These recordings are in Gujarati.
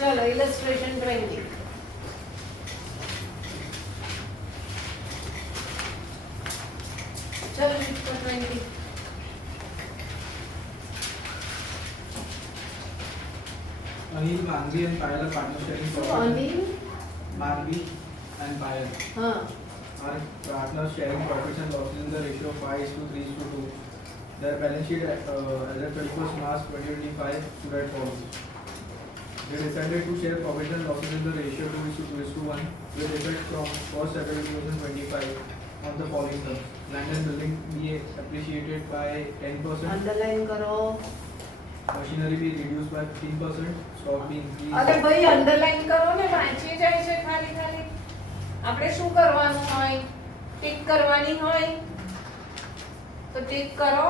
चलो इलस्ट्रेशन 20 चलो इसको 20 Anil, Manvi and Payal are partner sharing तो property. Anil Manvi and Payal हाँ are partners sharing profits and losses in the ratio of 5:3:2. Their balance sheet as of 31st March 2025 stood as follows. They decided to share profits and losses in the ratio 2:1 with effect from 1st February 2025 on the following terms. Land and building be appreciated by 10%, underline करो machinery be reduced by 15%, stock be increased. અરે ભાઈ અંડરલાઈન કરો ને વાંચી જાય છે ખાલી ખાલી આપણે શું કરવાનું હોય ટિક કરવાની હોય તો ટિક કરો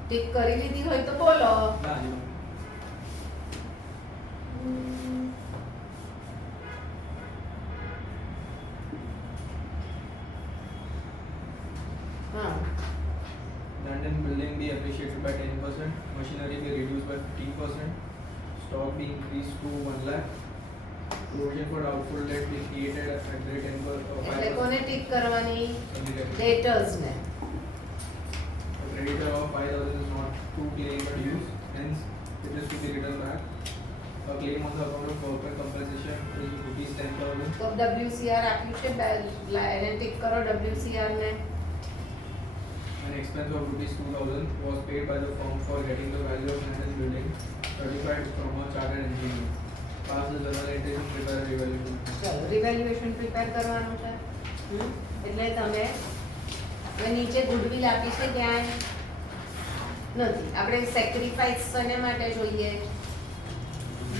ટિક કરી લીધી હોય તો બોલો ના, જી. હા Land and building be appreciated by 10%, machinery be reduced by 15%, stock be increased to 1 lakh, provision for doubtful debt be created at the rate of એટલે 5%. કોને ટિક કરવાની Credit- ડેટર્સ ને A creditor of 5,000 is not to be able to use, hence it is to be returned back. A claim on the account of corporate compensation is rupees 10,000. તો WCR આપ્યું છે એને ટિક કરો WCR ને An expense of rupees 2,000 was paid by the firm for getting the value of land and building certified from a chartered engineer. Pass the journal entries and prepare a revaluation. ચલો રિવેલ્યુએશન પ્રિપેર કરવાનું છે એટલે તમે હવે નીચે ગુડવિલ આપી છે ક્યાંય નથી આપણે સેક્રિફાઈસ શેને માટે જોઈએ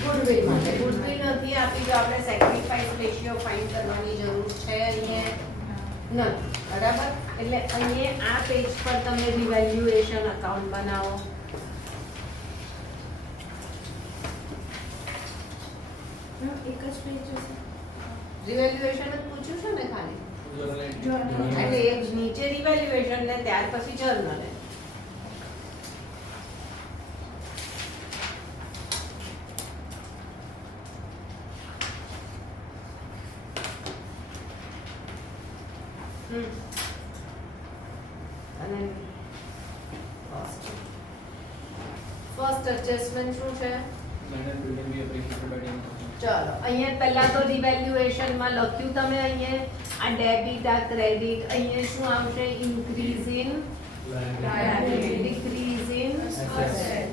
ગુડવિલ માટે ગુડવિલ નથી આપી તો આપણે સેક્રિફાઈસ રેશિયો ફાઇન્ડ કરવાની જરૂર છે અહીંયા નથી બરાબર એટલે અહીંયા આ પેજ પર તમે રિવેલ્યુએશન અકાઉન્ટ બનાવો એક જ પેજ હશે રિવેલ્યુએશન જ પૂછ્યું છે ને ખાલી Journal entry. Journal. એટલે એક નીચે રિવેલ્યુએશન ને ત્યાર પછી જર્નલ અને ફર્સ્ટ એડજસ્ટમેન્ટ શું છે Land and building be appreciated by 10%. ચલો અહીંયા પહેલા તો રિવેલ્યુએશન માં લખ્યું તમે અહીંયા આ ડેબિટ આ ક્રેડિટ અહીંયા શું આવશે ઇન્ક્રીઝ ઇન ડિક્રીઝ ઇન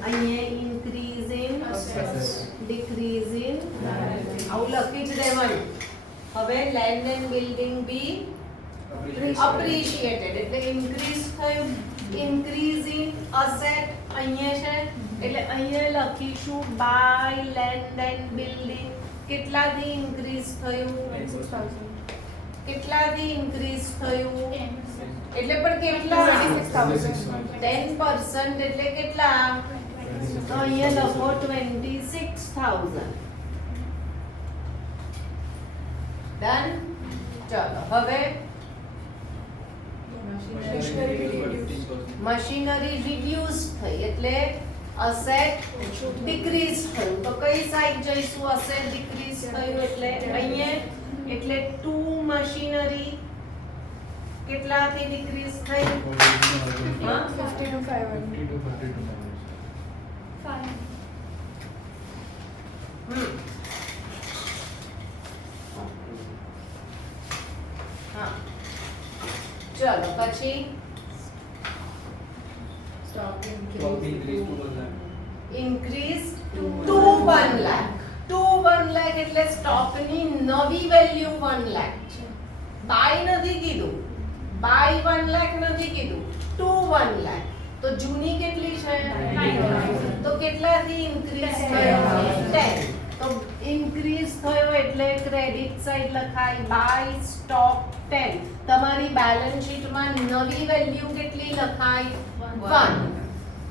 અહીંયા ઇન્ક્રીઝ ઇન ડિક્રીઝ ઇન આવું લખી જ દેવાનું હવે land and building be appreciated એટલે ઇન્ક્રીઝ થયું ઇન્ક્રીઝ ઇન અસેટ અહીંયા છે એટલે અહીંયા લખીશું બાય લેન્ડ એન્ડ બિલ્ડિંગ કેટલાથી ઇન્ક્રીઝ થયું કેટલાથી ઇન્ક્રીઝ થયું એટલે પણ કેટલા 10% એટલે કેટલા તો અહીંયા લખો 26,000 ડન ચલો હવે Machinery be reduced by 15%. Machinery reduce થઈ એટલે અસેટ ડિક્રીઝ થયું તો કઈ સાઈડ જઈશું અસેટ ડિક્રીઝ થયું એટલે અહીંયા એટલે 2 મશીનરી કેટલાથી ડિક્રીઝ થઈ હા 50 to 500 હા ચલો પછી stock Stock be increased to 1 lakh. Increase to 1 lakh to 1 lakh એટલે સ્ટોકની નવી વેલ્યુ 1 લાખ છે બાય નથી કીધું બાય 1 લાખ નથી કીધું ટુ 1 લાખ તો જૂની કેટલી છે 9,000. તો કેટલાથી ઇન્ક્રીઝ થયો 10 તો ઇન્ક્રીઝ થયો એટલે ક્રેડિટ સાઈડ લખાય બાય સ્ટોક 10 તમારી બેલેન્સ શીટમાં નવી વેલ્યુ કેટલી લખાય 1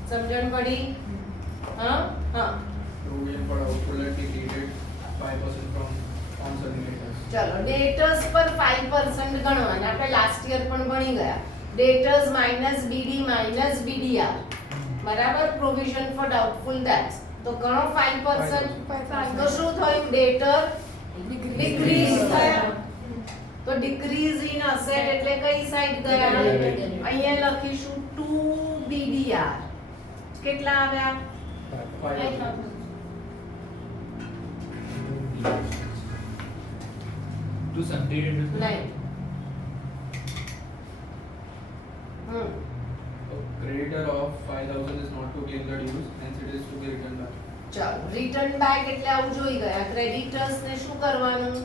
સમજણ પડી હા હા Provision for doubtful debt be created 5% from on submit. ચલો ડેટર્સ પર 5% ગણવાના. આપણે લાસ્ટ યર પણ ભણી ગયા. ડેટર્સ માઇનસ બીડી માઇનસ બીડીઆર, બરાબર. Provision for doubtful dates. તો ગણો 5%. તો શું થયું? ડેટર ડિક્રીઝ થયા. તો ડિક્રીઝ ઇન અસેટ એટલે કઈ સાઈડ ગયા? અહીંયા લખીશું 2 બીડીઆર. કેટલા આવ્યા? 5,000. To Sunday it is નહીં. Creditor of 5,000 is not to claim the dues, hence it is to be returned back. ચાલો રિટર્ન બેક એટલે આવું જોઈ ગયા. ક્રેડિટર્સ ને શું કરવાનું?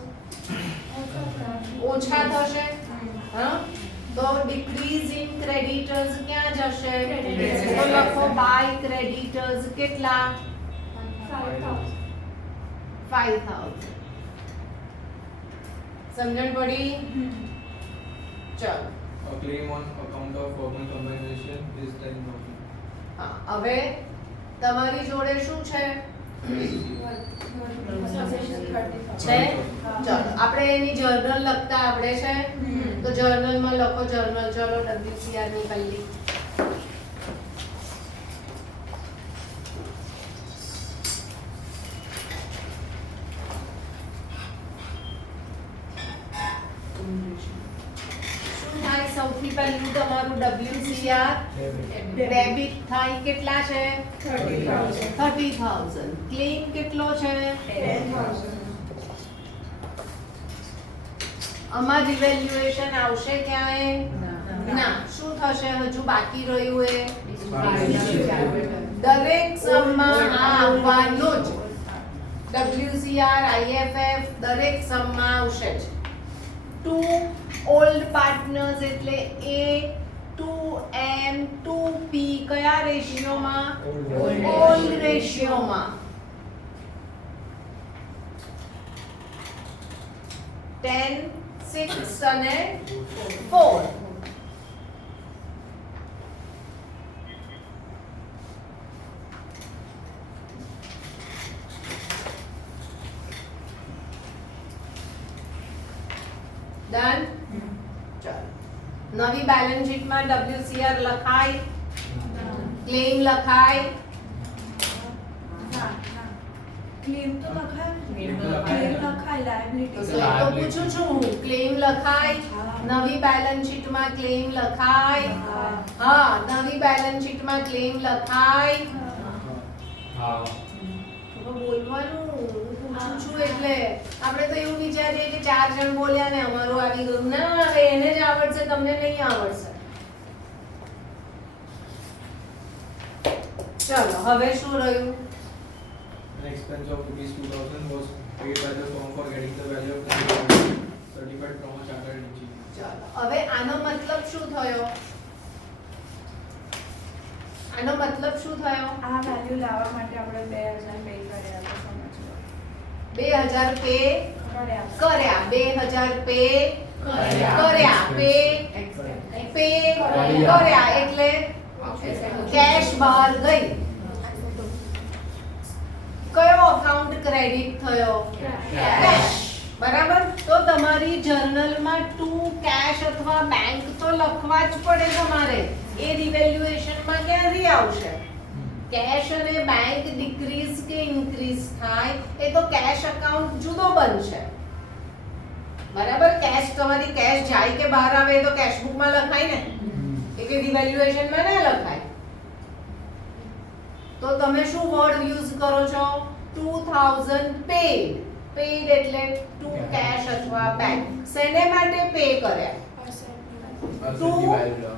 ઓછા થશે. હા, તો ડિક્રીઝ ઇન ક્રેડિટર્સ ક્યાં જશે? તો લખો બાય ક્રેડિટર્સ કેટલા? 5,000. સમજણ પડી? ચાલો A claim on account of organ compensation is 10,000. હા, હવે તમારી જોડે શું છે? છે? ચાલો આપણે એની જર્નલ લખતા આવડે છે? તો જર્નલમાં લખો જર્નલ. ચલો WCR ની પહેલી. શું થાય? સૌથી પહેલું તમારું WCR ડેબિટ થાય. કેટલા છે? 30,000. ક્લેમ કેટલો છે? 10,000. આમાં રિવેલ્યુએશન આવશે ક્યાંય? ના. શું થશે? હજુ બાકી રહ્યું એ દરેક સમમાં આ આવવાનું જ. WCR IFF દરેક સમમાં આવશે જ. 2 ઓલ્ડ પાર્ટનર્સ એટલે A 2M 2P કયા રેશિયોમાં? ઓલ્ડ રેશિયોમાં. 10 6 અને 4. ડન. ચાલો નવી બેલેન્સ શીટમાં WCR લખાય, ક્લેમ લખાય. ક્લેમ તો લખાય ને? Claim તો લખાય. ક્લેમ લખાય, liability. તો પૂછું છું હું, ક્લેમ લખાય. નવી બેલેન્સ શીટમાં ક્લેમ લખાય. હા, નવી બેલેન્સ શીટમાં ક્લેમ લખાય. હા. તો બોલવાનું હું પૂછું છું એટલે આપણે તો એવું વિચારીએ કે 4 જણ બોલ્યા ને અમારું આવી ગયું. ના, હવે એને જ આવડશે, તમને નહીં આવડશે. ચલો હવે શું રહ્યું? An expense of ₹2,000 was paid by the firm for getting the value of the certified from a chartered engineer. ચાલો હવે આનો મતલબ શું થયો? આનો મતલબ શું થયો? આ વેલ્યુ લાવવા માટે આપણે 2,000 પે કર્યા તો સમજો. 2000 પે કર્યા. કર્યા. 2000 પે કર્યા. પે કર્યા એટલે કેશ બહાર ગઈ. કયો અકાઉન્ટ ક્રેડિટ થયો? કેશ. બરાબર. તો તમારી જર્નલમાં ટુ કેશ અથવા બેંક તો લખવા જ પડે તમારે. એ રિવેલ્યુએશનમાં ક્યાંથી આવશે? કેશ અને બેંક ડિક્રીઝ કે ઇન્ક્રીઝ થાય એ તો કેશ અકાઉન્ટ જુદો બનશે. બરાબર. કેશ તમારી કેશ જાય કે બહાર આવે એ તો કેશ બુકમાં લખાય ને, એ કે રિવેલ્યુએશનમાં ના લખાય. તો તમે શું વર્ડ યુઝ કરો છો? 2000 પેડ. પેડ એટલે ટુ કેશ અથવા બેંક. શેને માટે પે કર્યા? Also the value.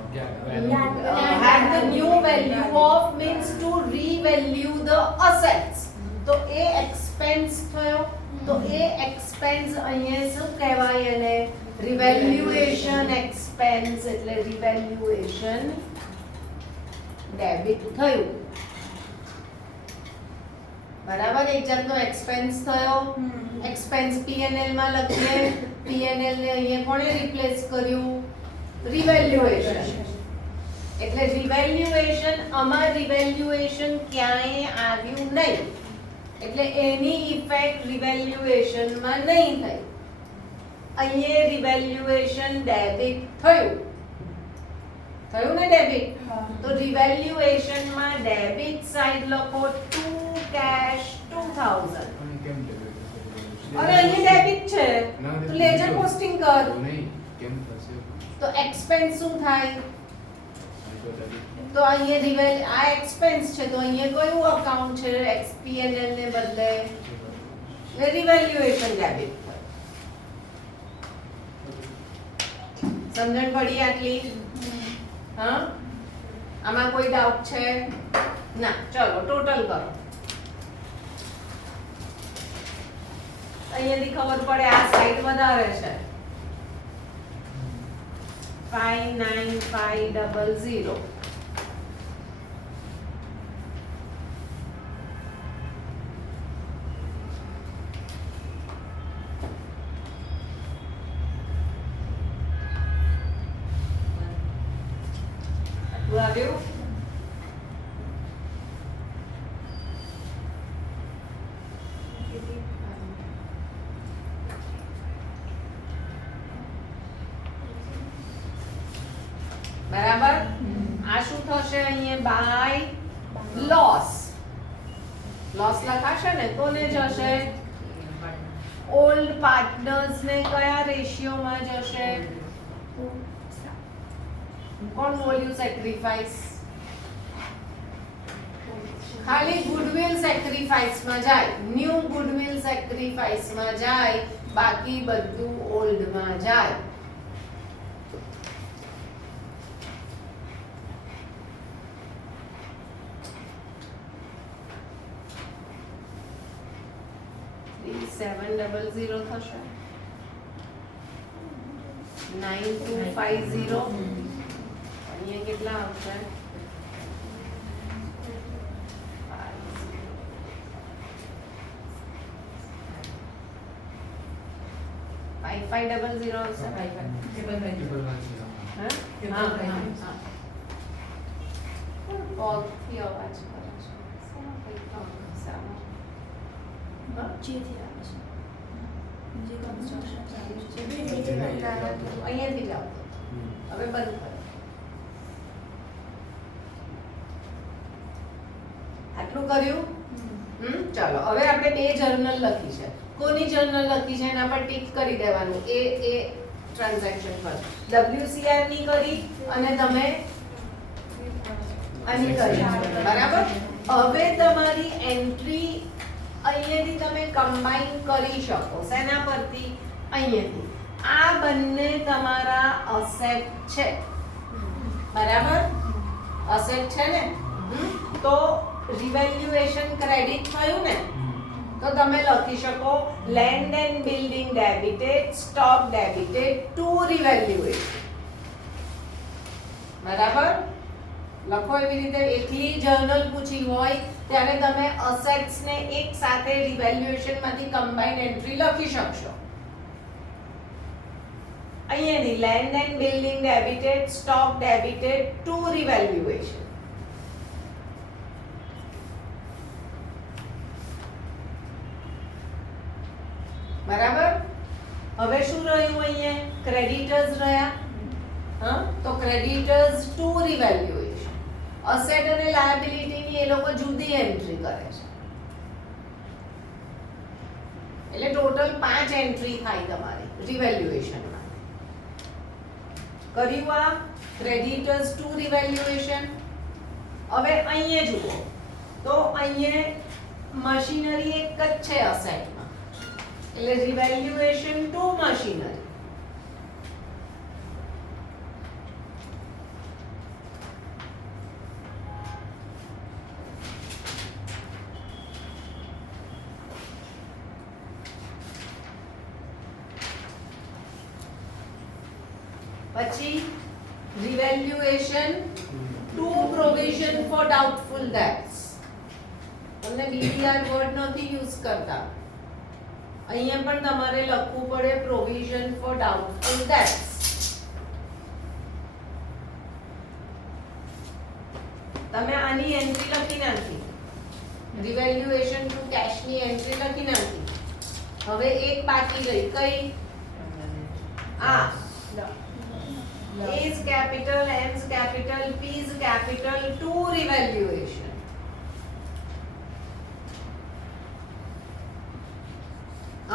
Had the new value of means to revalue the assets. તો એ expense થયો. તો એ expense અહીંયા શું કહેવાય? એને revaluation expense એટલે revaluation debit થયું. બરાબર. એક જાતનો expense થયો. expense P&L માં લખીએ. P&L ને અહીંયા કોણે રિપ્લેસ કર્યું? રિવેલ્યુએશન. એટલે રિવેલ્યુએશન, આમાં રિવેલ્યુએશન ક્યાંય આવ્યું નહીં એટલે એની ઇફેક્ટ રિવેલ્યુએશનમાં નહીં થઈ. અહીંયા રિવેલ્યુએશન ડેબિટ થયું ને ડેબિટ? હા. તો રિવેલ્યુએશન માં ડેબિટ સાઈડ લખો ટુ કેશ 2000. અને કેમ debit થશે? અરે અહીંયા ડેબિટ છે ના, તો લેજર પોસ્ટિંગ કર. તો નહીં, કેમ થશે? તો એક્સપેન્સ શું થાય? આ તો debit. તો અહીંયા આ એક્સપેન્સ છે તો અહીંયા કયું અકાઉન્ટ છે? એક્સપીએનએલ ને બદલે એટલે રિવેલ્યુએશન ડેબિટ થાય. સમજણ પડી આટલી? હા, આમાં કોઈ ડાઉટ છે? ના. ચલો ટોટલ કરો. અહીંયાથી ખબર પડે આ સાઈડ વધારે છે. 59500. આટલું આવ્યું? બરાબર? આ શું થશે અહીંયા? By loss. લોસ લખાશે ને કોને જશે? ઓલ્ડ પાર્ટનર્સ ને કયા રેશિયોમાં જશે? કોણ બોલ્યું સેક્રિફાઈસ? ખાલી ગુડવિલ સેક્રિફાઈસ માં જાય, ન્યુ ગુડવિલ સેક્રિફાઈસ માં જાય, બાકી બધું ઓલ્ડ માં જાય. સેવન 700 થશે. 9250. અહીંયા કેટલા આવશે? 5500 આવશે. Triple one zero. હા? હા, હા. પગથી અવાજ કરે છે. શેનો કંઈક કામ હશે આમાં? હા? અહીંયાથી જ આવતો. હવે બંધ કરો. આટલું કર્યું? ચાલો હવે આપણે બે જર્નલ લખી છે. કોની જર્નલ લખી છે એના પર ટિક કરી દેવાનું. એ ટ્રાન્ઝેક્શન પર WCR ની કરી અને તમે આની કરી. બરાબર? હવે તમારી એન્ટ્રી અહીંયાથી તમે કમ્બાઈન કરી શકો. શેના પરથી? અહીંયાથી. આ બંને તમારા અસેટ છે. બરાબર? અસેટ છે ને? તો રિવેલ્યુએશન ક્રેડિટ થયું ને? તો તમે લખી શકો land and building debited, stock debited to revaluation. બરાબર? લખો એવી રીતે. એકલી જર્નલ પૂછી હોય ત્યારે તમે અસેટ્સ ને એક સાથે રિવેલ્યુએશન માંથી કમ્બાઈન એન્ટ્રી લખી શકશો. અહીંયાથી land and building debited, stock debited to revaluation. બરાબર? હવે શું રહ્યું અહીંયા? ક્રેડિટર્સ રહ્યા. હા, તો ક્રેડિટર્સ ટુ રિવેલ્યુએશન. અસેટ અને લાયબિલિટી ની એ લોકો જુદી એન્ટ્રી કરે છે. એટલે ટોટલ 5 એન્ટ્રી થાય તમારી રિવેલ્યુએશન માં. કર્યું આ ક્રેડિટર્સ ટુ રિવેલ્યુએશન. હવે અહીંયા જુઓ તો અહીંયા મશીનરી એક જ છે અસેટમાં. એટલે રિવેલ્યુએશન ટુ મશીનરી. પછી revaluation to provision for doubtful debts. તમને BDR વર્ડ નથી યુઝ કરતા. અહીંયા પણ તમારે લખવું પડે પ્રોવિઝન ફોર ડાઉટફુલ ડેટ્સ. તમે આની એન્ટ્રી લખી નાખી. રિવેલ્યુએશન ટુ કેશ ની એન્ટ્રી લખી નાખી. હવે એક બાકી રહી. કઈ? આ is capital, M's capital, P's capital to revaluation.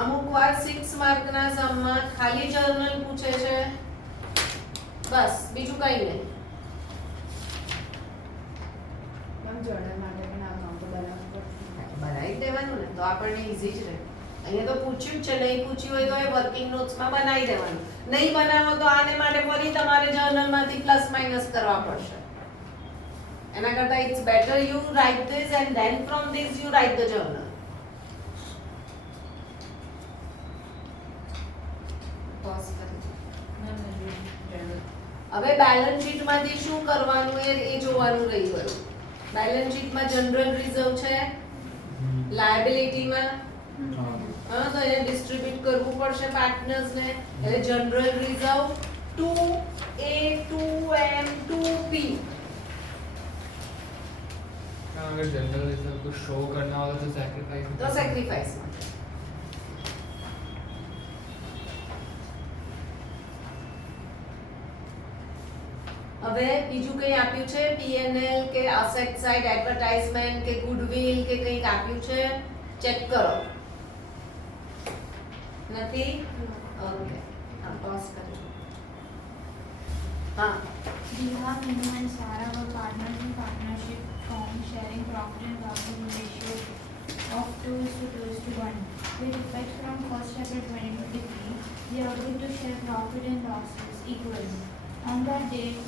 અમુક વાર 6 માર્કના સમમાં ખાલી જર્નલ પૂછે છે, બસ બીજું કંઈ નહીં. મેમ જર્નલ માટે પણ આ કામ તો બનાવવું પડશે. બનાવી જ દેવાનું ને, તો આપણને ઈઝી જ રહે. અહીંયા તો પૂછ્યું જ છે, નહીં પૂછ્યું હોય તો એ વર્કિંગ નોટ્સમાં બનાવી દેવાનું. નહીં બનાવો તો આને માટે ફરી તમારે જર્નલમાંથી પ્લસ માઇનસ કરવા પડશે. એના કરતા it's better you write this and then from this you write the journal. Pause કરી દો. હવે બેલેન્સ શીટમાંથી શું કરવાનું એ જોવાનું રહી ગયું. બેલેન્સ શીટમાં જનરલ રિઝર્વ છે, લાયબિલિટીમાં હા તો એને ડિસ્ટ્રીબ્યુટ કરવું પડશે પાર્ટનર્સને. એટલે general reserve 2A 2M 2P. अगर जनरल रिजर्व को शो करना होगा तो सैक्रिफाइस તો સેક્રિફાઈસમાં હવે બીજું કંઈ આપ્યું છે P&L કે અસેટ સાઇડ એડવર્ટાઇઝમેન્ટ કે ગુડવિલ કે કંઈક આપ્યું છે? ચેક કરો. નથી? ઓકે હા પોઝ કરી દો. હા Diha, Minu and Sara were partners in partnership firm sharing profit and loss in ratio of 2:1. With effect from 1st April 2023, they agreed to share profit and losses equally. On that date,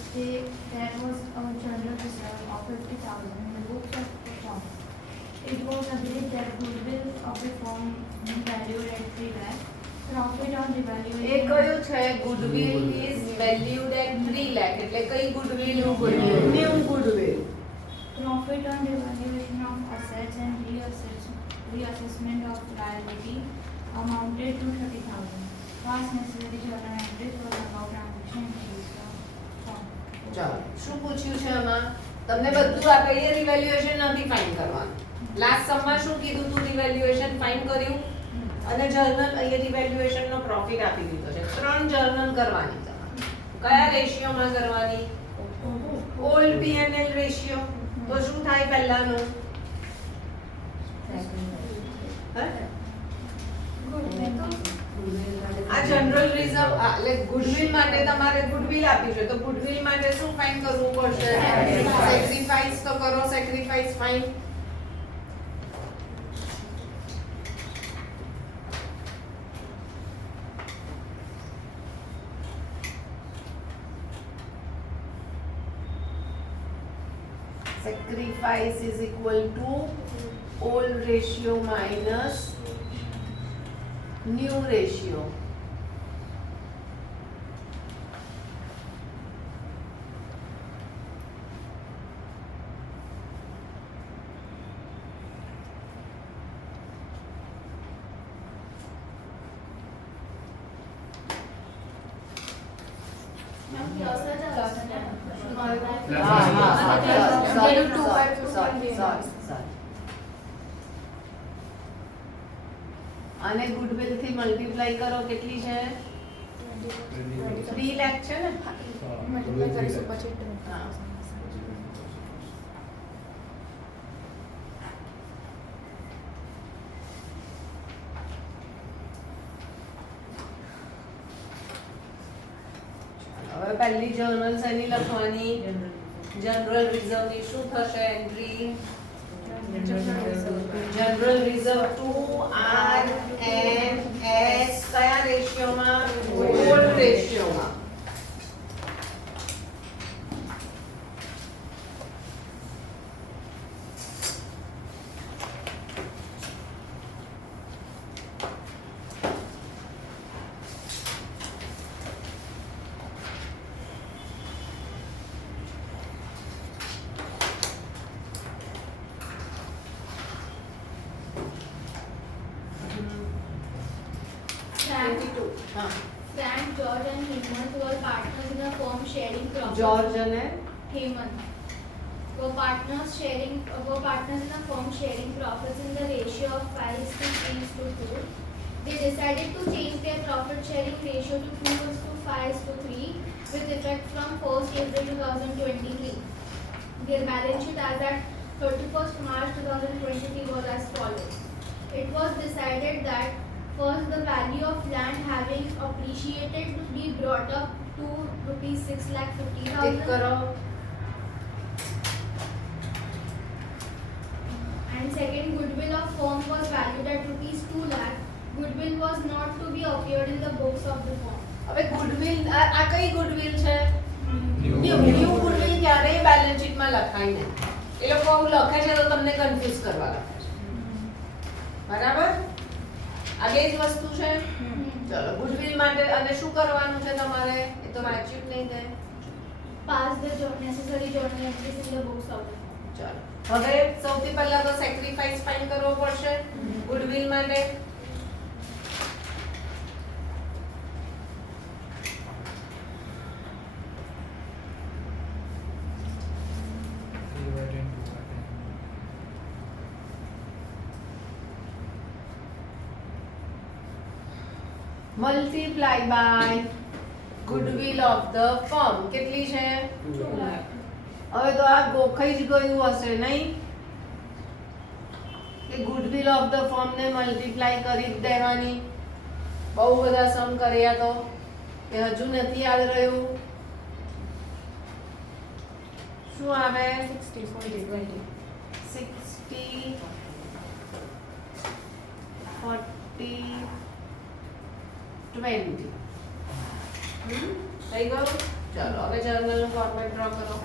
there was a general reserve of 50,000 in the books of the firm. It was agreed that goodwill of the firm be valued at 3 lakh. Profit on A revaluation. કયું છે? Goodwill is valued at 3 lakh. એટલે કઈ goodwill? New goodwill. Profit on revaluation of assets and reassessment of liability amounted to 30,000. Past necessary journal entries for account transaction entries from. ચાલો શું પૂછ્યું છે આમાં? તમને બધું આપે એ રિવેલ્યુએશન નથી ફાઇન કરવાનું. લાસ્ટ સમમાં શું કીધું તું? રિવેલ્યુએશન ફાઇન કર્યું અને જર્નલ અહીંયા રિવેલ્યુએશન નો પ્રોફિટ આપી દીધો છે. 3 જર્નલ કરવાની તમારે. કયા રેશિયોમાં કરવાની? Old P&L ratio. તો શું થાય પહેલાનું? હે? આ જનરલ રિઝર્વ એટલે ગુડવિલ માટે તમારે ગુડવિલ આપ્યું છે તો ગુડવિલ માટે શું ફાઇન કરવું પડશે? સેક્રિફાઈસ તો કરો. Sacrifice fine. Sacrifice is equal to old ratio minus new ratio. અને ગુડવિલ થી મલ્ટીપ્લાય કરો. કેટલી છે? 3 લાખ છે ને? મલ્ટીપ્લાય કરીશું પછી હા. હવે પહેલી જર્નલ શેની લખવાની? જનરલ રિઝર્વ ની શું થશે entry? General reserve 2R and S કયા રેશિયોમાં? ઓલ્ડ રેશિયોમાં. હા. Frank, George and Hemant were partners in a firm sharing profit. George અને Hemant were partners in a firm sharing profits in the ratio of 5:3:2. They decided to change their profit sharing ratio to 2:1. 5:3 with effect from 1st April 2023. Their balance sheet as at 31st March 2023 was as follows. It was decided that first the value of land having appreciated be brought up to rupees tick 6,50,000 કરો. and second goodwill of firm was valued at rupees 2 lakh. Goodwill was not to be appeared in the books of the firm. હવે ગુડવિલ આ કઈ ગુડવિલ છે? New ન્યુ ગુડવિલ ક્યારેય બેલેન્સ શીટમાં લખાય નહીં. એ લોકો આવું લખે છે તો તમને કન્ફ્યુઝ કરવા લખે છે. બરાબર? આ બે જ વસ્તુ છે. ચલો ગુડવિલ માટે અને શું કરવાનું છે તમારે? એ તો વાંચ્યું જ નહીં તે. Pass the necessary journal entries in the books of the firm. ચાલો હવે સૌથી પહેલા તો સેક્રિફાઈસ ફાઇન્ડ કરવો પડશે ગુડવિલ માટે. Divided into what? Multiply by goodwill of the firm કેટલી છે? 2 lakh. હવે તો આ ગોખાઈ જ ગયું હશે નહીં કે ગુડવિલ ઓફ ધ ફર્મ ને મલ્ટીપ્લાય કરી જ દેવાની. બહુ બધા સમ કર્યા તો કે હજુ નથી યાદ રહ્યું. શું આવે? 60 40 20. 60 40 20 થઈ ગયું. ચાલો હવે જર્નલનું ફોર્મેટ ડ્રો કરો.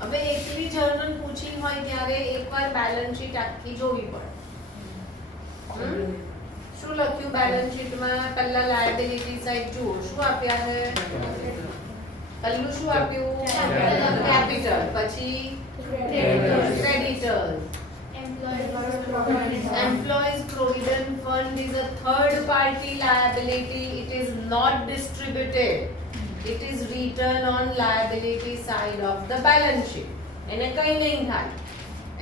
હવે એકલી જર્નલ પૂછી હોય ત્યારે એકવાર બેલેન્સ શીટ આખી જોવી પડે. શું લખ્યું બેલેન્સ શીટમાં? પહેલા લાયબિલિટી સાઈડ જુઓ શું આપ્યા છે. પહેલું શું આપ્યું? કેપિટલ. પછી creditors. Employees Provident Fund is a third party liability. It is not distributed. It is written on liability side of the balance sheet. એને કઈ નહીં થાય,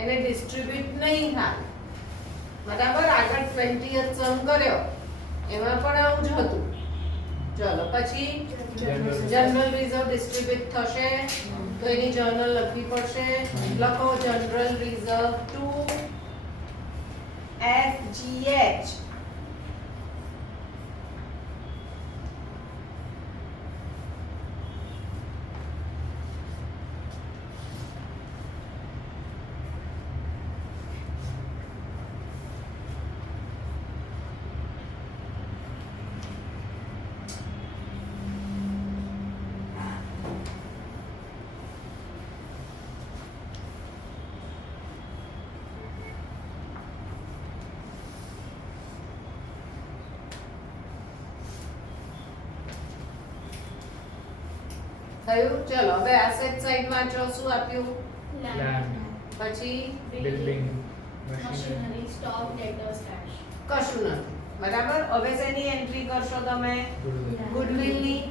એને ડિસ્ટ્રીબ્યુટ નહીં થાય. બરાબર? આગળ 20th સમ કર્યો એમાં પણ આવું જ હતું. ચલો પછી જનરલ રિઝર્વ ડિસ્ટ્રીબ્યુટ થશે તો એની જર્નલ લખવી પડશે. લખો જનરલ રિઝર્વ ટુ FGH. થયું. ચલો હવે એસેટ સાઈડ વાંચો શું આપ્યું. Land, પછી building, machinery. machinery, stock, debtors, cash. કશું નથી. બરાબર? હવે શેની એન્ટ્રી કરશો તમે? Goodwill. ગુડવિલ ની.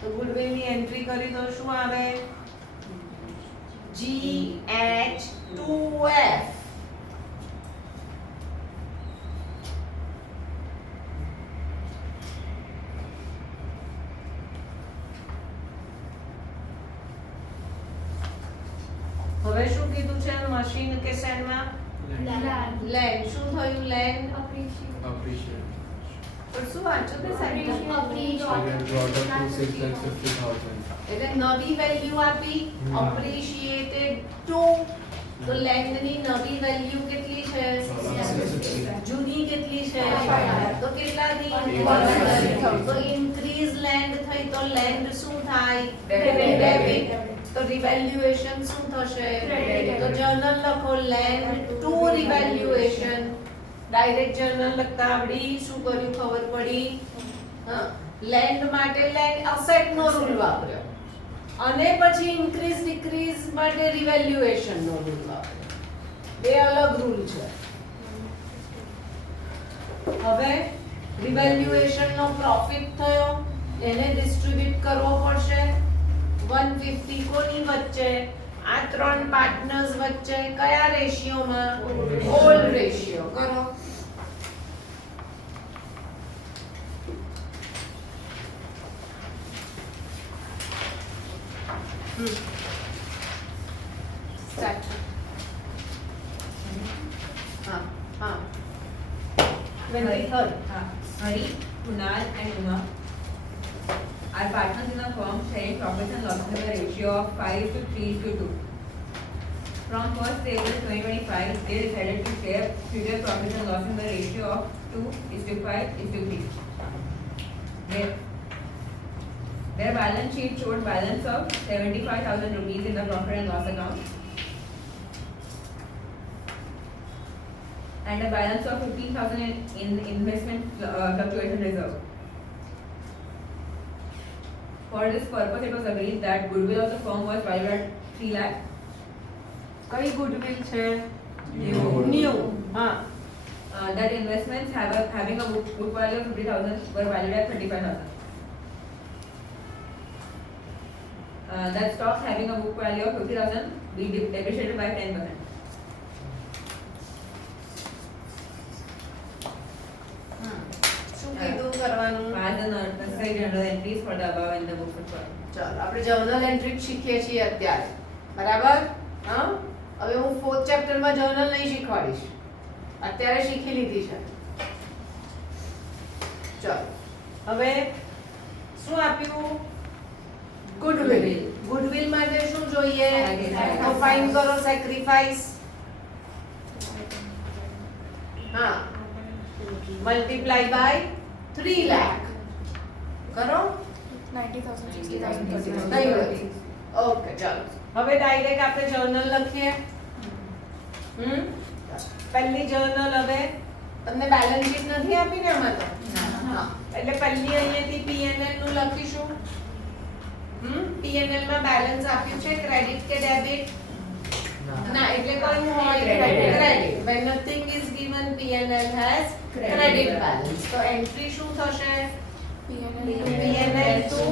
તો ગુડવિલ ની એન્ટ્રી કરી દો. શું આવે? GH2F. હવે શું કીધું છે? મશીન કે શેરમાં? Land. લેન્ડ. શું થયું? લેન્ડ. Appreciate. Appreciate. પણ શું વાંચો તે side? So they brought up to 6,50,000. એટલે નવી વેલ્યુ આપી. અપ્રિશિએટેડ ટુ. તો લેન્ડ ની નવી વેલ્યુ કેટલી છે? જૂની કેટલી છે? તો કેટલાની? તો ઇન્ક્રીઝ લેન્ડ થઈ તો લેન્ડ શું થાય? ડેબિટ. તો રિવેલ્યુએશન શું થશે? તો જર્નલ લખો લેન્ડ ટુ રિવેલ્યુએશન. ડાયરેક્ટ જર્નલ લખતા આવડી. શું કર્યું ખબર પડી? હા, લેન્ડ માટે લેન્ડ અસેટ નો રૂલ વાપર્યો અને પછી ઇન્ક્રીઝ ડિક્રીઝ માટે રિવેલ્યુએશન નો રૂલ વાપર્યો. બે અલગ રૂલ છે. હવે રિવેલ્યુએશન નો પ્રોફિટ થયો એને ડિસ્ટ્રીબ્યુટ કરવો પડશે 150 કોની વચ્ચે આ ત્રણ પાર્ટનર્સ વચ્ચે કયા રેશિયોમાં ઓલ રેશિયો કરો સ્ટાર્ટ હા હા 23rd Hari, Kunal and Uma are partners in a firm sharing profits and losses in a ratio of 5 to 3 to 2. From 1st April 2025, they decided to share future profits and losses in the ratio of 2:5:3. Their balance sheet showed balance of 75,000 rupees in the profit and loss account and a balance of 15,000 in investment fluctuation reserve. For this purpose, it was agreed that goodwill of the firm was valued at 3 lakh. કઈ ગુડવિલ છે New. ન્યુ હા That investments having a book value of 50,000 were valued at 35,000. That stocks having a book value of 50,000 be depreciated by 10%. શું કીધું કરવાનું As the necessary general entries for the above in the book report. ચાલો આપણે જર્નલ એન્ટ્રી શીખીએ છીએ અત્યારે બરાબર હા હવે હું 4th ચેપ્ટરમાં જર્નલ નહીં શીખવાડીશ અત્યારે શીખી લીધી છે ચાલો હવે શું આપ્યું ગુડવિલ માટે શું જોઈએ તો ફાઇન્ડ કરો સેક્રિફાઈસ હા મલ્ટીપ્લાય બાય 3 લાખ કરો 90,000, 60,000, 30,000. થઈ ગયું ઓકે ચાલો હવે ડાયરેક્ટ આપણે જર્નલ લખીએ પહેલી જર્નલ હવે તમને બેલેન્સ શીટ નથી આપી ને આમાં તો હા એટલે પહેલી અહીંયાથી P&L નું લખીશું P&L માં બેલેન્સ આપ્યું છે ક્રેડિટ કે ડેબિટ ના એટલે કયું હોય credit when nothing is given P&L has credit balance તો એન્ટ્રી શું થશે P&L to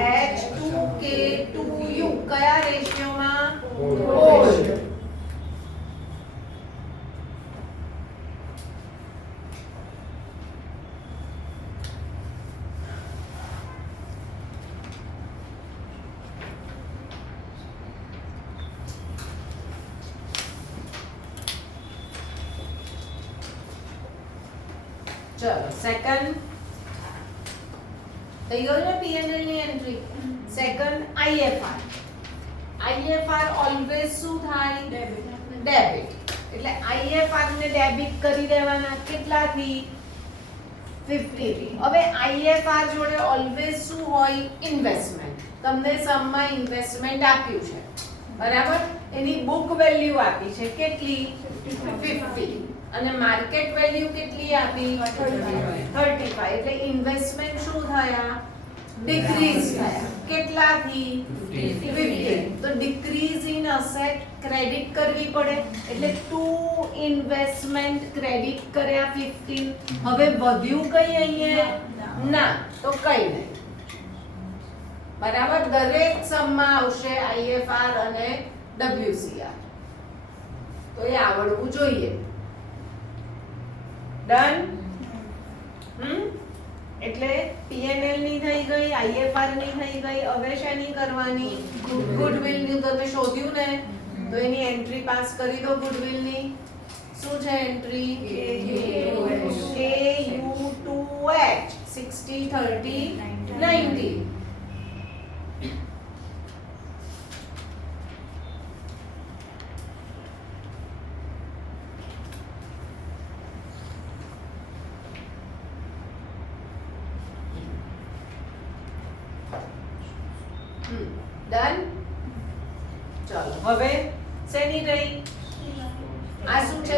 H to K to U કયા રેશિયોમાં ઓલ્ડ ચલો સેકન્ડ થઈ ગયું ને P&L ની એન્ટ્રી સેકન્ડ IFR ઓલવેઝ શું થાય ડેબિટ એટલે IFR ને ડેબિટ કરી દેવાના કેટલાથી 50 થી હવે IFR જોડે ઓલવેઝ શું હોય ઇન્વેસ્ટમેન્ટ તમને સમમાં ઇન્વેસ્ટમેન્ટ આપ્યું છે બરાબર એની બુક વેલ્યુ આપી છે કેટલી 50 અને માર્કેટ વેલ્યુ કેટલી આપી 35 એટલે ઇન્વેસ્ટમેન્ટ શું થયા ડિક્રીઝ થયા કેટલાથી 50 તો ડિક્રીઝ ઇન અસેટ ક્રેડિટ કરવી પડે એટલે ટુ ઇન્વેસ્ટમેન્ટ ક્રેડિટ કર્યા 15 હવે વધ્યું કઈ અહીંયા ના તો કઈ નહીં બરાબર દરેક સમમાં આવશે IFR અને WCR તો એ આવડવું જોઈએ ડન એટલે P&L ની થઈ ગઈ IFR ની થઈ ગઈ હવે શેની કરવાની ગુડવિલ ની તમે શોધ્યું ને તો એની એન્ટ્રી પાસ કરી દો ગુડવિલ ની શું છે એન્ટ્રી KU2H 60 30 90 ડન ચાલો હવે શેની રહી આ શું છે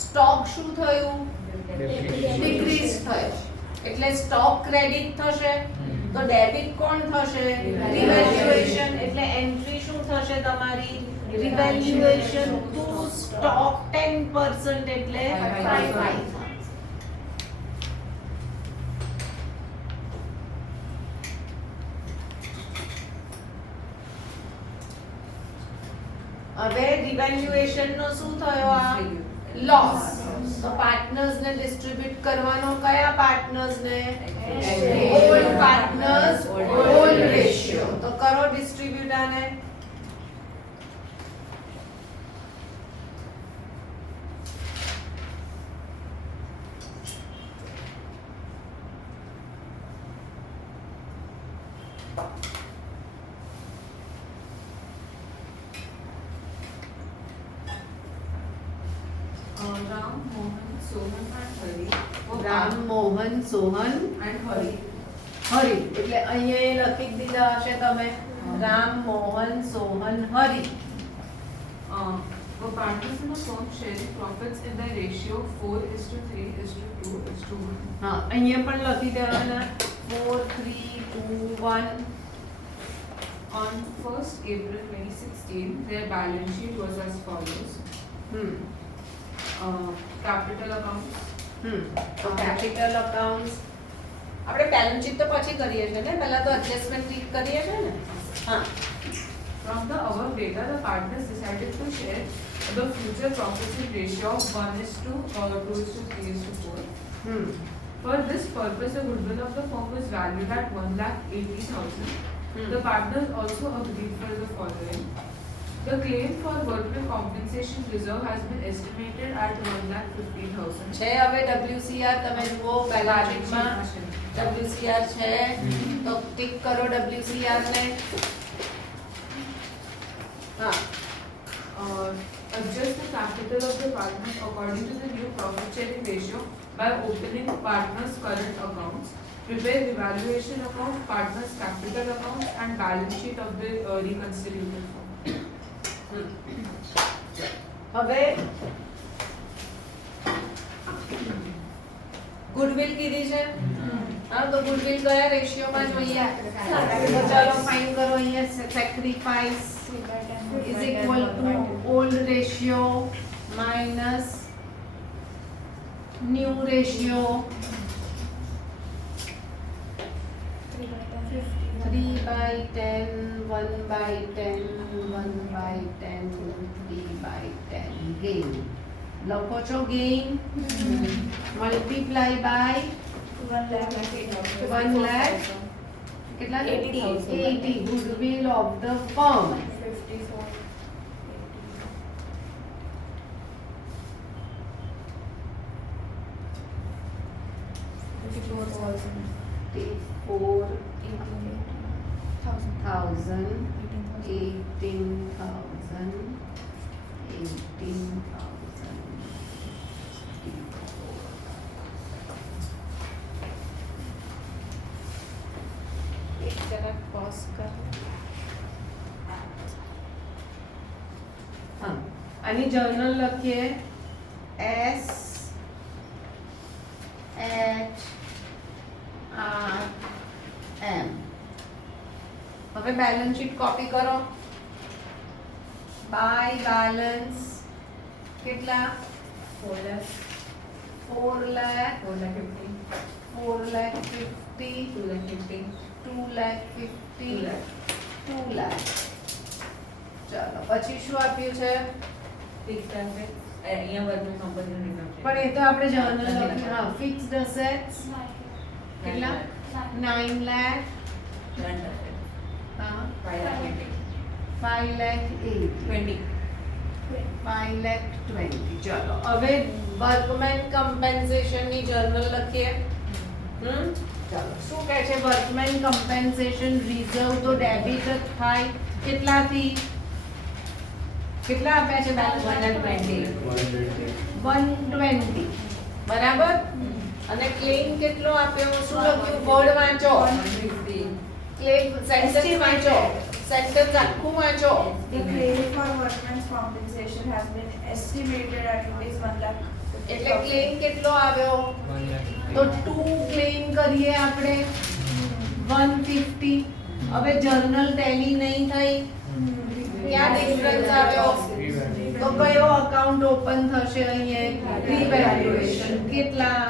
સ્ટોક શું થયું ડિક્રીઝ થયો એટલે સ્ટોક ક્રેડિટ થશે તો ડેબિટ કોણ થશે રિવેલ્યુએશન એટલે એન્ટ્રી શું થશે તમારી રિવેલ્યુએશન ટુ સ્ટોક 10% એટલે 5 હવે રિવેલ્યુએશન નો શું થયો આ લોસ. તો પાર્ટનર્સ ને ડિસ્ટ્રીબ્યુટ કરવાનો કયા પાર્ટનર્સ ને? Old partners old ratio. તો કરો ડિસ્ટ્રીબ્યુટ આને. Ram, Mohan, Sohan and Hari. Ram, Mohan, Sohan, and Hari. હરી. એટલે અહીંયા એ લખી જ દીધા હશે તમે. રામ, મોહન, સોહન, હરી. Were partners in the firm sharing profits in the ratio 4:3:2:1. હા, અહીંયા પણ લખી દેવાના 4 3 2 1. On 1st April 2016, their balance sheet was as follows. Capital accounts. તો કેપિટલ અકાઉન્ટ્સ આપણે બેલેન્સ શીટ તો પછી કરીએ છીએ ને, પહેલા તો એડજસ્ટમેન્ટ શીટ કરીએ છીએ ને. હા, From the above data, the partners decided to share the future profits in ratio of 1:2:3:4. For this purpose, the goodwill of the firm was valued at 1,80,000. The partners also agreed for the following. The claim for workmen compensation reserve has been estimated at 1,50,000. છે હવે WCR તમે જુઓ બેલેન્સ શીટમાં WCR છે તો ટિક કરો WCR ને. હા, Adjust the capital of the partners according to the new profit sharing ratio by opening partners' current accounts. Prepare evaluation account, partners' capital accounts, and balance sheet of the reconstituted firm. હવે ગુડવિલ કીધી છે. હા, તો ગુડવિલ કયા રેશિયોમાં જોઈએ? તો ચાલો ફાઇન્ડ કરો. અહીંયા sacrifice is equal to old ratio minus new ratio 3/10 1/10 1/10 3/10 gain. લખો છો gain multiply by 1 lakh કેટલા? 80 goodwill of the firm. 54. એક જરા pause કર. હા, આની જર્નલ લખીએ S H R M. હવે બેલેન્સ શીટ કોપી કરો. બાય બેલેન્સ કેટલા? 4 lakh 4,50,000. 4,50,000 2,50,000 2 lakh. ચાલો પછી શું આપ્યું છે? Fixed assets. અહીંયા વર્કમેન compensation reserve છે. પણ એ તો આપણે જર્નલ લખ્યું. હા, ફિક્સ્ડ એસેટ્સ કેટલા? 9 lakh. Current assets. હા, 5,80,000. 5,80,000 20. 5,20,000. ચાલો હવે વર્કમેન કમ્પેન્સેશન ની જર્નલ લખીએ. ચાલો શું કહે છે? વર્કમેન કમ્પેન્સેશન રિઝર્વ તો ડેબિટ જ થાય. કેટલાથી? કેટલા આપ્યા છે? 120. બરાબર. અને ક્લેમ કેટલો આપ્યો? શું લખ્યું? વર્ડ વાંચો. 150. ક્લેમ સેન્ટેન્સ વાંચો. સેન્ટેન્સ આખું વાંચો. The claim for workmen's compensation has been estimated at ₹1 lakh. એટલે ક્લેમ કેટલો આવ્યો? 1,50,000. તો 2 ક્લેમ કરીએ આપણે 150. હવે જર્નલ ટેલી નહીં થઈ. ક્યાં ડિફરન્સ આવ્યો? તો કયો અકાઉન્ટ ઓપન થશે? અહીંયા રિવેલ્યુએશન. કેટલા?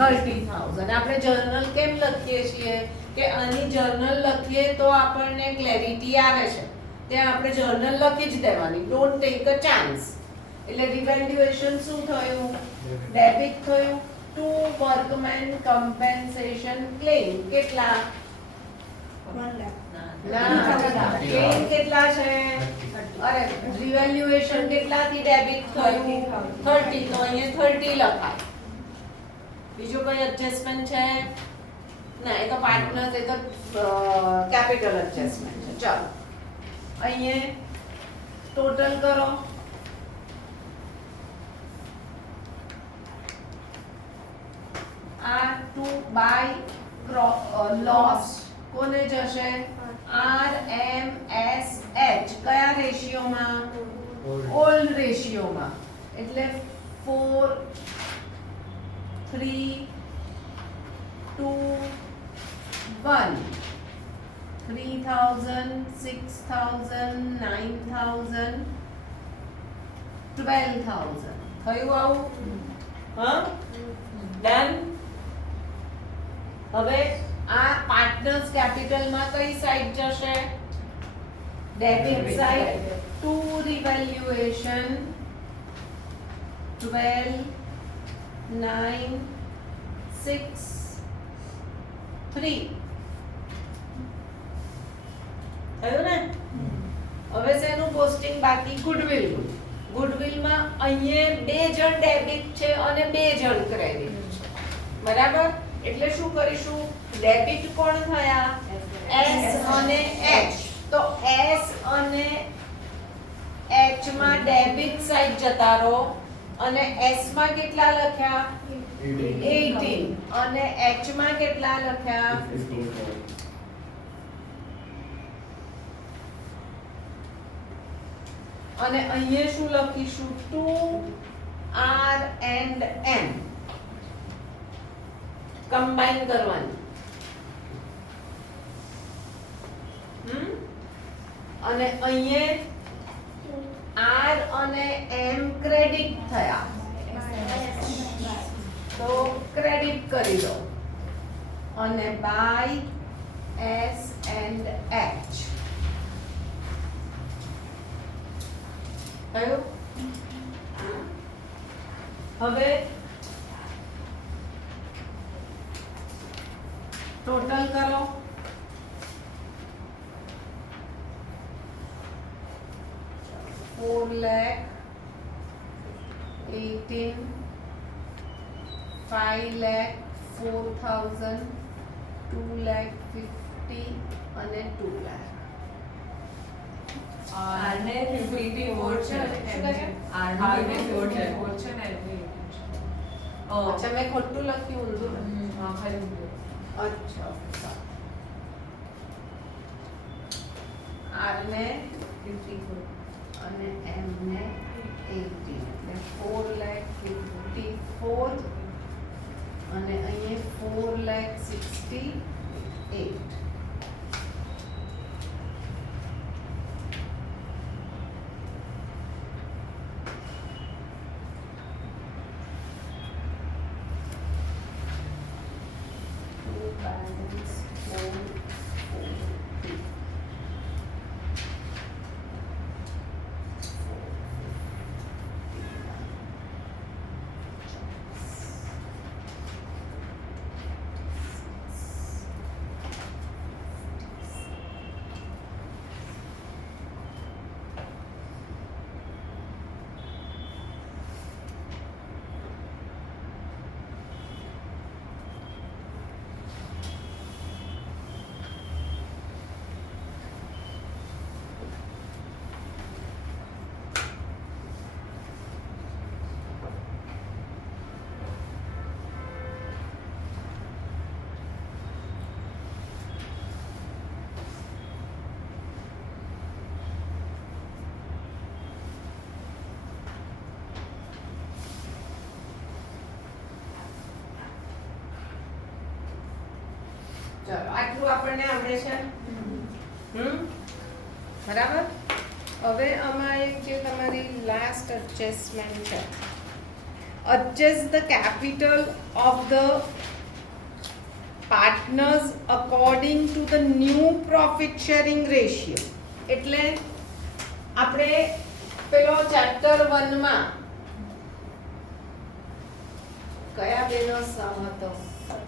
30,000. આપણે જર્નલ કેમ લખીએ છીએ કે આની જર્નલ લખીએ તો આપણને ક્લેરિટી આવે છે ત્યાં આપણે જર્નલ લખી જ દેવાની, ડોન્ટ ટેક અ ચાન્સ. એટલે રિવેલ્યુએશન શું થયું? ડેબિટ થયું ટુ વર્કમેન કમ્પેન્સેશન ક્લેમ. કેટલા? 1 lakh. ના, ક્લેમ કેટલા છે? અરે રિવેલ્યુએશન કેટલાથી ડેબિટ થયું? 30. તો અહીંયા 30 લખાય. બીજું કોઈ એડજસ્ટમેન્ટ છે? ના, એ તો પાર્ટનર્સ, એ તો કેપિટલ એડજસ્ટમેન્ટ છે. ચાલો અહીંયા ટોટલ કરો. આ ટુ બાય લોસ કોને જશે? R M S H. કયા રેશિયોમાં? ઓલ્ડ રેશિયોમાં. એટલે 4 3 2 1. 3000 6000 9000 12000 થયું આવું? હા, ડન. હવે આ પાર્ટનર્સ કેપિટલમાં કઈ સાઈડ જશે? Debit side. To revaluation 12 9 6 3. થયું ને? હવે શેનું પોસ્ટિંગ બાકી? ગુડવિલ. ગુડવિલમાં અહીંયા 2 જણ ડેબિટ છે અને 2 જણ ક્રેડિટ છે. બરાબર? એટલે શું કરીશું? ડેબિટ કોણ થયા? S અને H. તો S અને H માં ડેબિટ સાઈડ જતા રહો અને S માં કેટલા લખ્યા? 18. અને H માં કેટલા લખ્યા? અને અહીંયા શું લખીશું? 2 R and M. કમ્બાઈન કરવાની. અને અહીંયા R અને M ક્રેડિટ થયા તો ક્રેડિટ કરી દો અને બાય S and H. થયું? હવે ટોટલ કરો. ₹4 lakh 18 5 lakh 4,000 2 lakh 50 અને 2 lakh. R ને 54 છે. શું કહે છે? R ને 54 છે. અચ્છા, મેં ખોટું લખ્યું ઊંધું. હા, ખરી. અચ્છા, R ને 54 અને M ને 80 એટલે 4 lakh 54 અને અહીંયા 4 lakh 68. Balance 443. ચલો આટલું આપણને આવડે છે. બરાબર. હવે આમાં એક જે તમારી લાસ્ટ એડજસ્ટમેન્ટ છે, adjust the capital of the partners according to the new profit sharing ratio. એટલે આપણે પેલો ચેપ્ટર 1 માં કયા બેનો સમ હતો?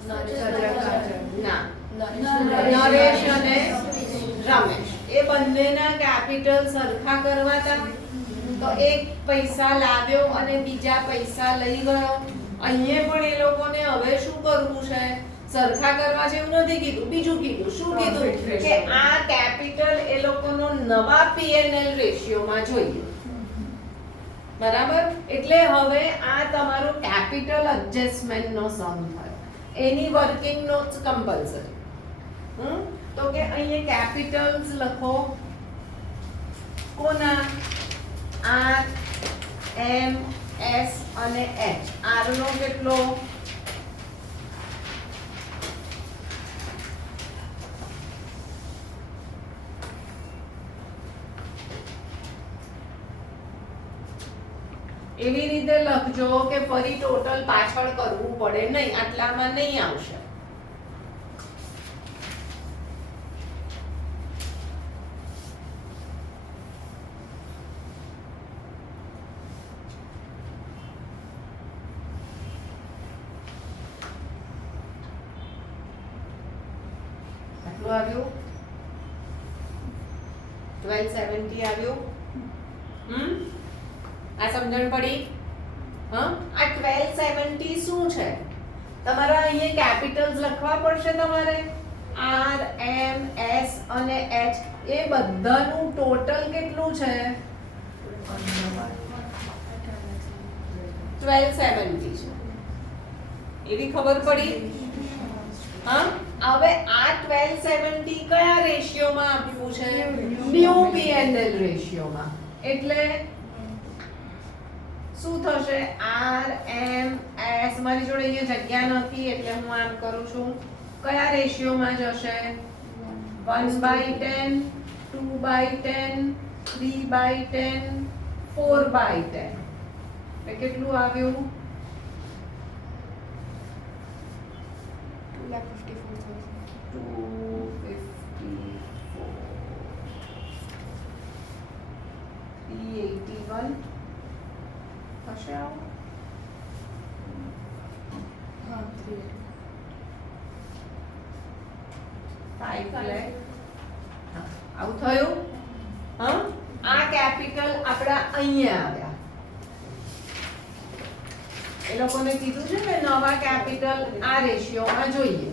ના, નરેશ અને રમેશ. એ બંનેના કેપિટલ સરખા કરવા હતા. તો એક પૈસા લાવ્યો અને બીજા પૈસા લઈ ગયો. અહીંયા પણ એ લોકોને હવે શું કરવું છે? સરખા કરવા છે એવું નથી કીધું, બીજું કીધું. શું કીધું? કે આ કેપિટલ એ લોકોનો નવા P&L રેશિયોમાં જોઈએ. બરાબર? એટલે હવે આ તમારો કેપિટલ એડજસ્ટમેન્ટ નો સમ થયો. એની વર્કિંગ નોટ્સ કમ્પલસરી. તો કે અહીંયા કેપિટલ્સ લખો. કોના? R, M, S અને H. R નો કેટલો? એવી રીતે લખજો કે ફરી ટોટલ પાછળ કરવું પડે નહીં. આટલામાં નહીં આવશે. આટલું આવ્યું? 1270 આવ્યું? આ સમજણ પડી? આ 1270 શું છે? તમારા અહીંયા કેપિટલ્સ લખવા પડશે તમારે. R, M, S અને H એ બધાનું ટોટલ કેટલું છે? 1270 છે. એવી ખબર પડી? હા, હવે આ 1270 કયા રેશિયોમાં આપવું છે? New P&L રેશિયોમાં. એટલે શું થશે? R, M, S. મારી જોડે અહીંયા જગ્યા નથી એટલે હું આમ કરું છું. કયા રેશિયોમાં જશે? 1/10, 2/10, 3/10, 4/10. એટલે કેટલું આવ્યું? 381 થશે આવું? હા 5 lakh. આવું થયું? હા, આ કેપિટલ આપડા અહીંયા આવ્યા. એ લોકોને કીધું છે ને નવા કેપિટલ આ રેશિયોમાં જોઈએ.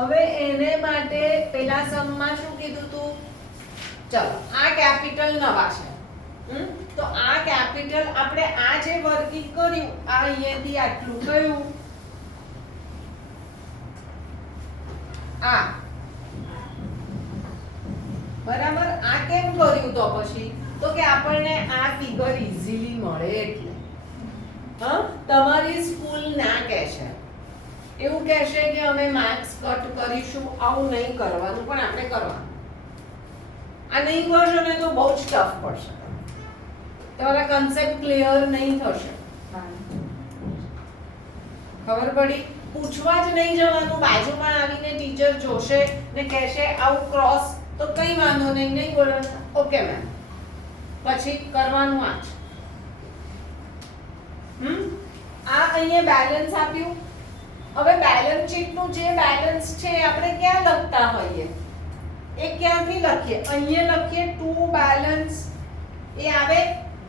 હવે એને માટે પેલા સમમાં શું કીધું તું? ચલો, આ કેપિટલ નવા છે. તો આ કેપિટલ આપણે આ જે વર્ગીકરણ કર્યું આ અહીંયાથી આટલું કયું? આ બરાબર. આ કેમ કર્યું? તો પછી તો કે આપણને આ ફિગર ઈઝીલી મળે એટલે. હા, તમારી સ્કૂલ ના કહેશે એવું કહેશે કે અમે માર્ક્સ કટ કરીશું. આવું નહીં કરવાનું, પણ આપણે કરવાનું. આ નહીં કરશો ને તો બહુ જ ટફ પડશે. તમારા કન્સેપ્ટ ક્લિયર નહીં થશે. ખબર પડી? પૂછવા જ નહીં જવાનું. બાજુમાં આવીને ટીચર જોશે ને કહેશે આવું ક્રોસ, તો કઈ વાંધો નહીં, નહીં બોલવાનું. ઓકે મેમ, પછી કરવાનું આ જ. આ અહીંયા બેલેન્સ આપ્યું. હવે બેલેન્સ શીટનું જે બેલેન્સ છે આપણે ક્યાં લખતા હોઈએ? એ ક્યાંથી લખીએ? અહીંયા લખીએ. ટુ બેલેન્સ એ આવે.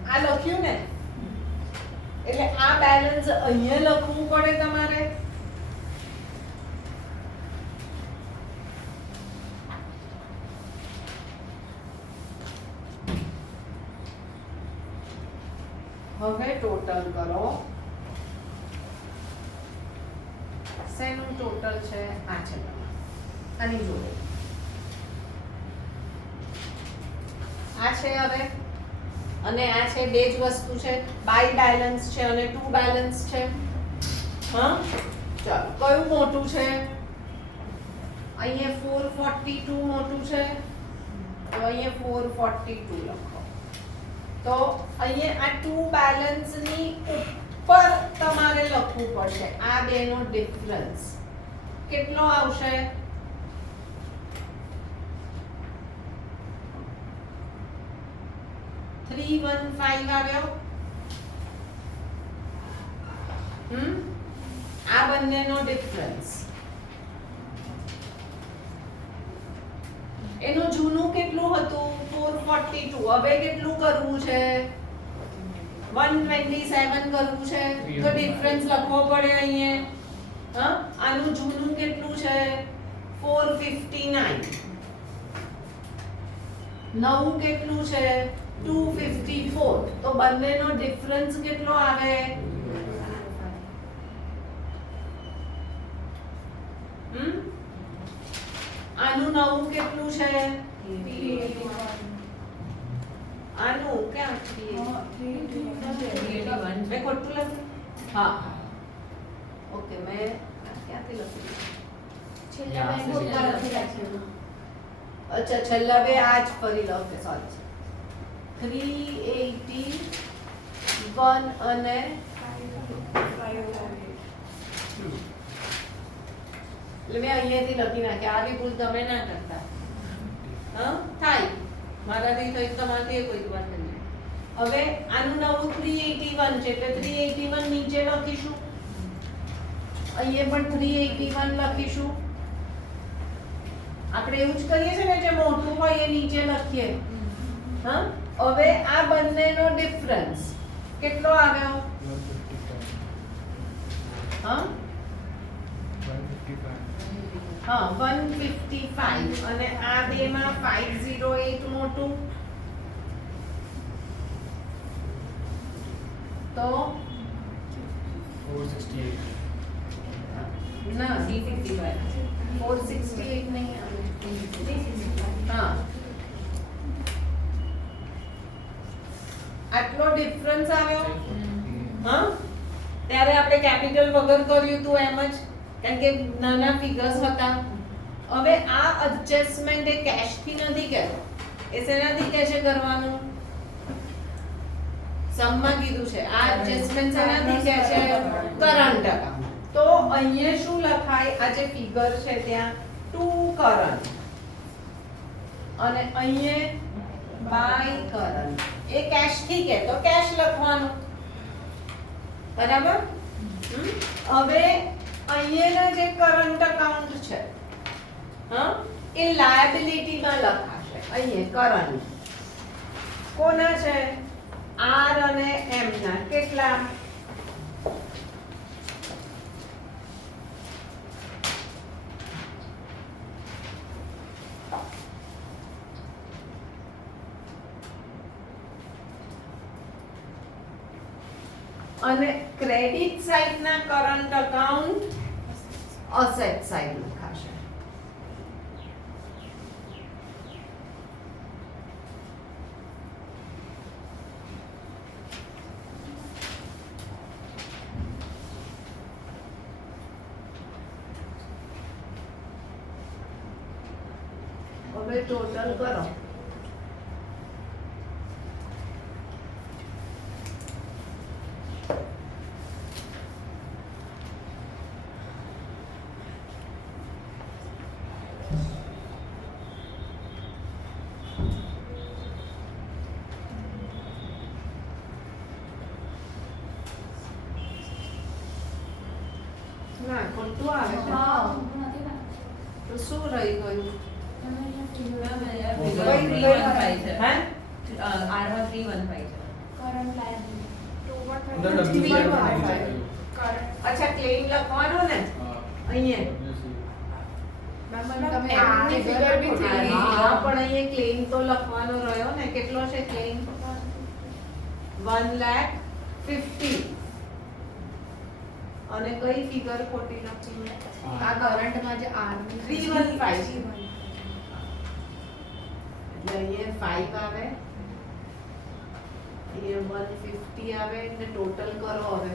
આ લખ્યું ને, એટલે આ બેલેન્સ અહીંયા લખવું પડે તમારે. હવે ટોટલ કરો. શેનું ટોટલ છે? આ છે આની જોડે. આ છે હવે, અને આ છે. બે જ વસ્તુ છે. બાય બેલેન્સ છે અને ટુ બેલેન્સ છે. હા, ચાલો, કયું મોટું છે? અહીંયા 442 મોટું છે, તો અહીંયા 442 લખો. તો અહીંયા આ ટુ બેલેન્સ ની ઉપર તમારે લખવું પડશે. આ બેનો ડિફરન્સ કેટલો આવશે? 315 આવ્યો. આ બંનેનો ડિફરન્સ. એનું જૂનું કેટલું હતું? 442. હવે કેટલું કરવું છે? 127 કરવું છે. તો ડિફરન્સ લખવો પડે અહીંયા. હા, આનું જૂનું કેટલું છે? 459. નવું કેટલું છે? 254. તો બંનેનો ડિફરન્સ કેટલો આવે? આનું નવું કેટલું છે? આનું ક્યાં? 381. મેં ખોટું લખ્યું? હા. ઓકે, મેં ક્યાંથી લખ્યું? અચ્છા, છેલ્લા બે આ જ ફરી લો. Okay, sorry. 381 અને એટલે મેં અહીંયાથી લખી નાખ્યા. આવી ભૂલ તમે ના કરતા. હા, થાય. મારાથી થઈ, તમારાથી કોઈ વાત નહીં. હવે આનું નવું 381 છે એટલે 381 નીચે લખીશું. અહીંયા પણ 381 લખીશું. આપણે એવું જ કરીએ છીએ ને, જે મોટું હોય એ નીચે લખીએ. હા, હવે આ બંનેનો ડિફરન્સ કેટલો આવ્યો? 155. હા 155. હા, 155 અને આ બેમાં 508 મોટું તો 468. ના 365. 468 નહીં આવે. હા, આટલો ડિફરન્સ આવ્યો. હા, ત્યારે આપણે કેપિટલ વગર કર્યું હતું એમ જ, કારણ કે નાના ફિગર્સ હતા. હવે આ એડજસ્ટમેન્ટ એ કેશ થી નથી કહેતો, એ શેનાથી કહે છે કરવાનું? સમમાં કીધું છે આ એડજસ્ટમેન્ટ શેનાથી કહે છે? Current account. તો અહીંયા શું લખાય? આ જે ફિગર છે ત્યાં ટુ કરંટ અને અહીંયા બાય કરંટ. એ કેશ થી કહે તો કેશ લખવાનું. બરાબર? હવે અહીંયાના જે કરંટ અકાઉન્ટ છે, હા, એ લાયબિલિટી માં લખાશે. અહીંયા કરંટ કોના છે? R અને M ના. કેટલા? અને ક્રેડિટ સાઇડ ના કરંટ અકાઉન્ટ અસેટ સાઇડ લખાશે. હવે ટોટલ કરો. ના, ખોટું આવે છે. તો શું રહી ગયું? ફિગર કઈ 315 છે. હે? આરમાં 315 છે. અંદર WCF અચ્છા, ક્લેમ લખવાનો ને અહીંયા. હા, પણ અહીંયા ક્લેમ તો લખવાનો રહ્યો ને. કેટલો છે ક્લેમ? 1,50,000. અને કઈ ફિગર ખોટી લખી મેં? આ કરંટમાં જે R 315. એટલે અહીંયા 5 આવે, અહીંયા 150 આવે, એટલે ટોટલ કરો હવે.